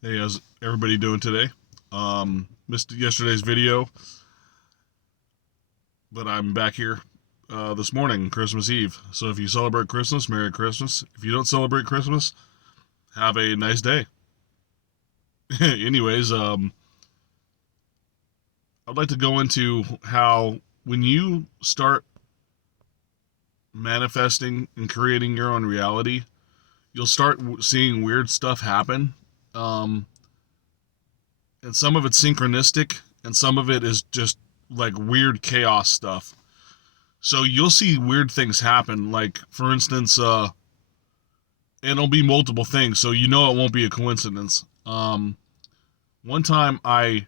Hey, how's everybody doing today? Missed yesterday's video, but I'm back here this morning, Christmas Eve. So if you celebrate Christmas, Merry Christmas. If you don't celebrate Christmas, have a nice day. Anyways, I'd like to go into how when you start manifesting and creating your own reality, you'll start seeing weird stuff happen. Um, and some of it's synchronistic, and some of it is just like weird chaos stuff. So you'll see weird things happen. Like for instance, and it'll be multiple things, so you know it won't be a coincidence. One time I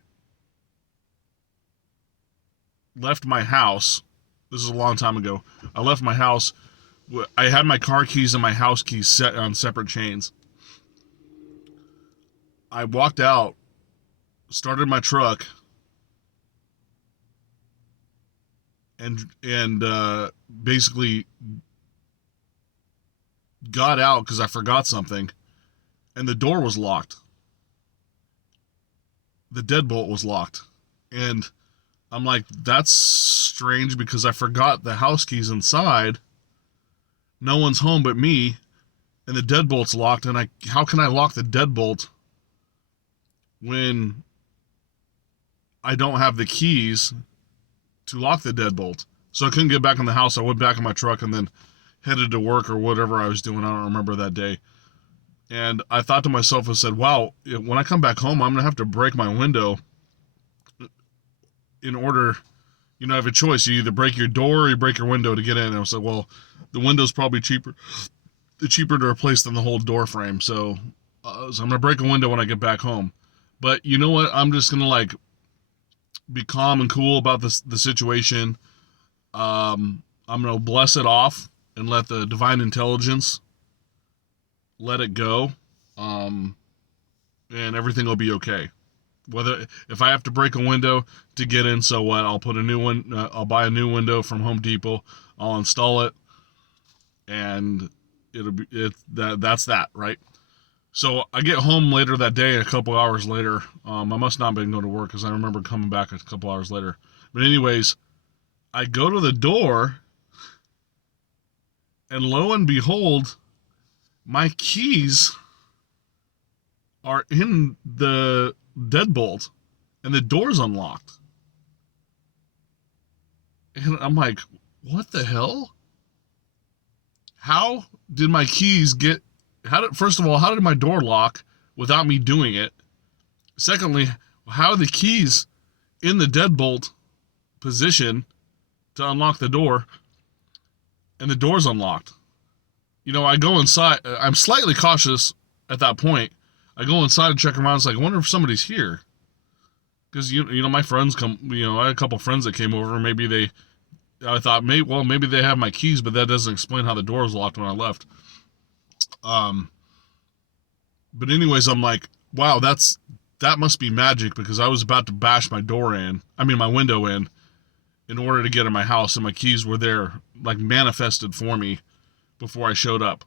left my house. This is a long time ago. I left my house. I had my car keys and my house keys set on separate chains. I walked out, started my truck, and basically got out because I forgot something, and the door was locked. The deadbolt was locked, and I'm like, that's strange because I forgot the house keys inside. No one's home but me, and the deadbolt's locked. And how can I lock the deadbolt when I don't have the keys to lock the deadbolt? So I couldn't get back in the house. I went back in my truck and then headed to work or whatever I was doing. I don't remember that day. And I thought to myself, I said, wow, when I come back home, I'm going to have to break my window in order, I have a choice. You either break your door or you break your window to get in. And I was like, well, the window's probably cheaper to replace than the whole door frame. So I'm going to break a window when I get back home. But you know what? I'm just going to like be calm and cool about the situation. I'm going to bless it off and let the divine intelligence let it go. Um, and everything will be okay. Whether if I have to break a window to get in, so what? I'll put a new one. I'll buy a new window from Home Depot. I'll install it, and it'll be That's that, right? So I get home later that day, a couple hours later. I must not have been going to work because I remember coming back a couple hours later. But anyways, I go to the door, and lo and behold, my keys are in the deadbolt, and the door's unlocked. And I'm like, what the hell? How did my keys get? First of all, how did my door lock without me doing it? Secondly, how are the keys in the deadbolt position to unlock the door, and the door's unlocked? I go inside. I'm slightly cautious at that point. I go inside and check around. It's like, I wonder if somebody's here. Because my friends come. I had a couple friends that came over. I thought, maybe they have my keys, but that doesn't explain how the door was locked when I left. Um, but anyways, I'm like, wow, that must be magic because I was about to bash my door in. I mean, my window in order to get in my house, and my keys were there, like manifested for me before I showed up.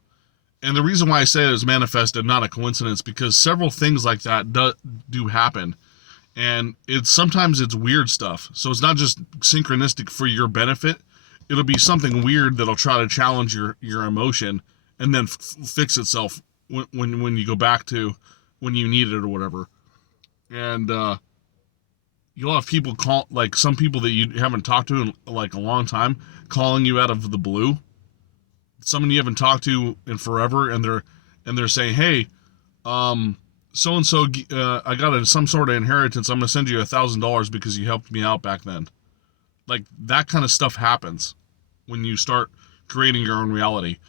And the reason why I say it is manifested, not a coincidence, because several things like that do happen. And sometimes it's weird stuff. So it's not just synchronistic for your benefit. It'll be something weird that'll try to challenge your emotion and then fix itself when you go back to when you need it or whatever. And you'll have people call, like some people that you haven't talked to in like a long time, calling you out of the blue. Someone you haven't talked to in forever, and they're saying, hey, so and so, I got some sort of inheritance. I'm gonna send you $1,000 because you helped me out back then. Like that kind of stuff happens when you start creating your own reality,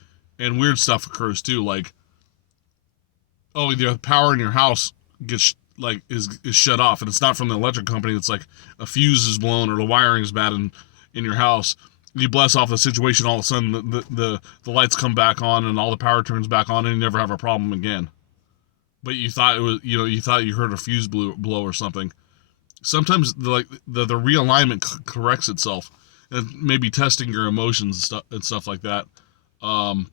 and weird stuff occurs too. Like, oh, the power in your house gets is shut off, and it's not from the electric company. It's like a fuse is blown or the wiring is bad in your house. You bless off the situation, all of a sudden the lights come back on and all the power turns back on, and you never have a problem again. But you thought it was, you thought you heard a fuse blow or something. Sometimes the realignment corrects itself, and maybe testing your emotions and stuff like that. Um,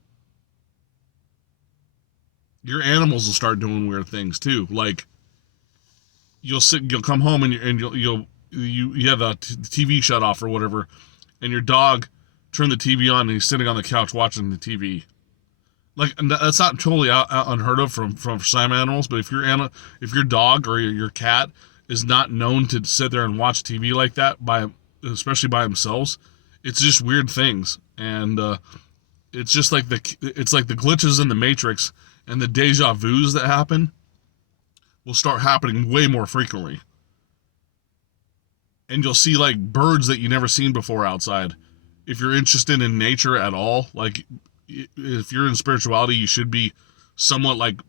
your animals will start doing weird things too. Like you'll come home and you have the TV shut off or whatever, and your dog turned the TV on and he's sitting on the couch watching the TV. Like, that's not totally out unheard of from some animals, but if your dog or your cat is not known to sit there and watch TV like that, especially by themselves, it's just weird things. And it's just like it's like the glitches in the Matrix and the deja vus that happen will start happening way more frequently. And you'll see like birds that you never seen before outside. If you're interested in nature at all, like if you're in spirituality, you should be somewhat like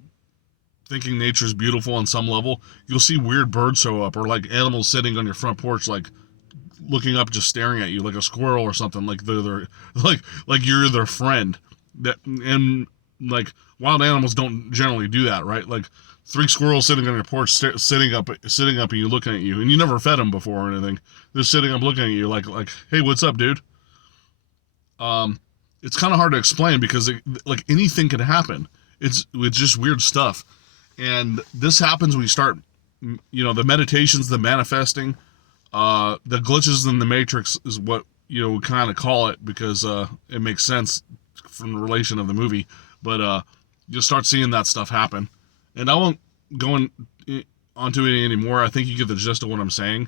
thinking nature's beautiful on some level. You'll see weird birds show up, or like animals sitting on your front porch, like looking up, just staring at you, like a squirrel or something. Like they're like you're their friend. That, and like wild animals don't generally do that, right? Like three squirrels sitting on your porch, sitting up, and you looking at you, and you never fed them before or anything. They're sitting up, looking at you, like, hey, what's up, dude? It's kind of hard to explain because like anything can happen. It's just weird stuff, and this happens when you start, the meditations, the manifesting, the glitches in the Matrix is what we kind of call it because it makes sense from the relation of the movie. But you'll start seeing that stuff happen, and I won't go onto it anymore. I think you get the gist of what I'm saying.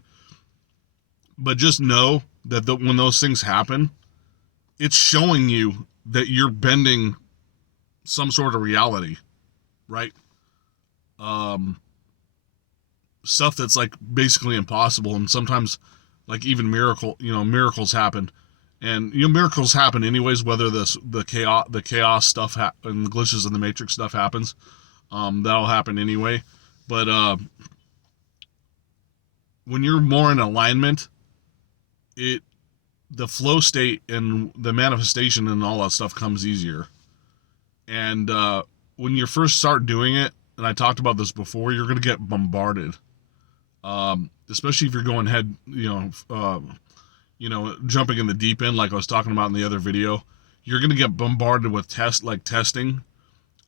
But just know that when those things happen, it's showing you that you're bending some sort of reality, right? Stuff that's like basically impossible, and sometimes like even miracles happen, and miracles happen anyways, whether the chaos stuff and the glitches in the Matrix stuff happens. That'll happen anyway. But when you're more in alignment, the flow state and the manifestation and all that stuff comes easier. And when you first start doing it, and I talked about this before, you're going to get bombarded. Especially if you're going head, jumping in the deep end, like I was talking about in the other video. You're going to get bombarded with testing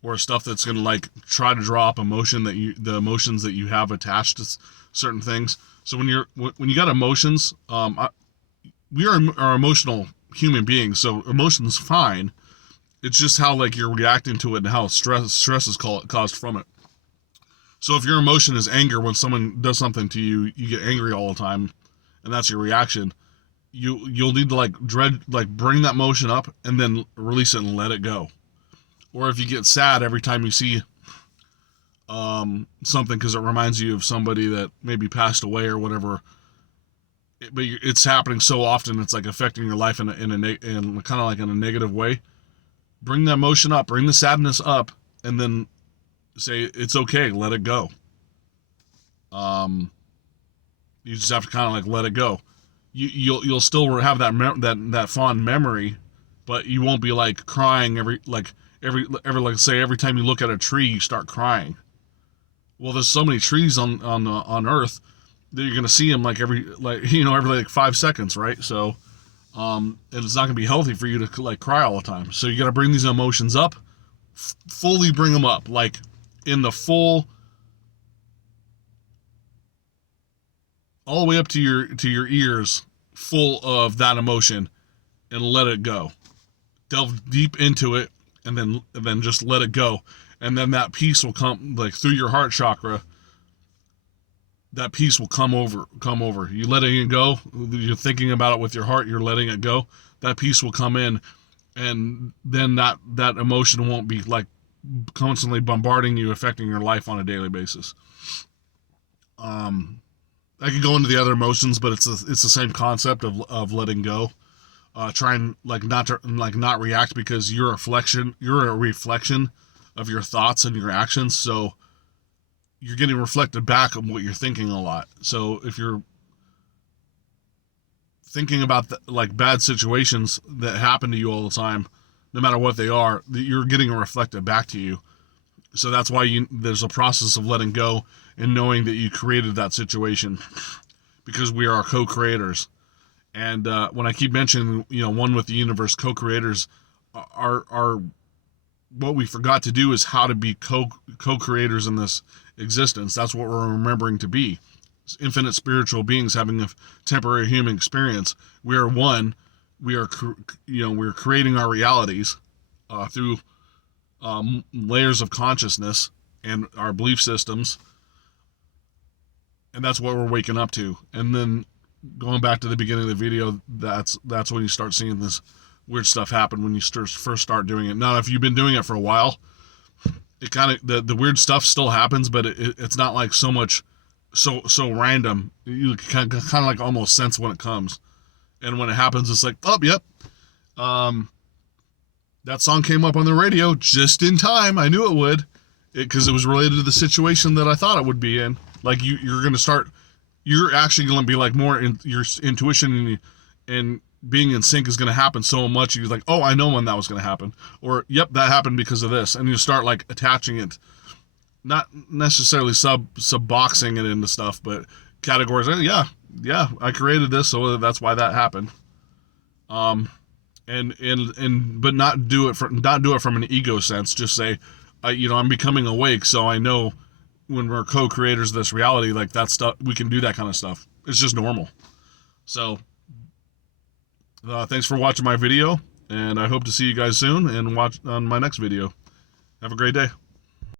or stuff that's going to like try to draw up the emotions that you have attached to certain things. So when you got emotions, we are emotional human beings, so emotion's fine. It's just how like you're reacting to it and how stress is caused from it. So if your emotion is anger when someone does something to you, you get angry all the time, and that's your reaction. You'll need to bring that emotion up and then release it and let it go. Or if you get sad every time you see something because it reminds you of somebody that maybe passed away or whatever, but it's happening so often it's like affecting your life in kind of like in a negative way. Bring the emotion up, bring the sadness up, and then say it's okay, let it go. You just have to kind of like let it go. You'll still have that fond memory, but you won't be like crying every time you look at a tree you start crying. Well, there's so many trees on Earth that you're gonna see them every 5 seconds, right? So and it's not gonna be healthy for you to like cry all the time. So you got to bring these emotions up, fully bring them up, like in the full, all the way up to your ears, full of that emotion, and let it go. Delve deep into it, and then just let it go, and then that peace will come like through your heart chakra. That peace will come over. You letting it go. You're thinking about it with your heart. You're letting it go. That peace will come in, and then that emotion won't be like constantly bombarding you, affecting your life on a daily basis. I could go into the other emotions, but it's the same concept of letting go. Try and not react, because you're a reflection of your thoughts and your actions. So you're getting reflected back on what you're thinking a lot. So if you're thinking about bad situations that happen to you all the time, no matter what they are, you're getting reflected back to you. So that's why there's a process of letting go and knowing that you created that situation, because we are co-creators. And when I keep mentioning, one with the universe, co-creators are what we forgot to do is how to be co-creators in this existence. That's what we're remembering to be. It's infinite spiritual beings having a temporary human experience. We are one. We are, we're creating our realities through layers of consciousness and our belief systems, and that's what we're waking up to. And then going back to the beginning of the video, that's when you start seeing this weird stuff happen when you first start doing it. Now, if you've been doing it for a while, it kind of the weird stuff still happens, but it's not like so random. You kind of like almost sense when it comes, and when it happens, it's like, oh, yep. That song came up on the radio just in time. I knew it would, because it was related to the situation that I thought it would be in. Like you're actually going to be like more in your intuition and being in sync is going to happen so much. You're like, oh, I know when that was going to happen, or yep, that happened because of this, and you start like attaching it, not necessarily sub-boxing it into stuff, but categories. Yeah, I created this, so that's why that happened. But not do it from an ego sense. Just say, I'm becoming awake, so I know when we're co-creators of this reality, like that stuff, we can do that kind of stuff. It's just normal. So, thanks for watching my video, and I hope to see you guys soon and watch on my next video. Have a great day.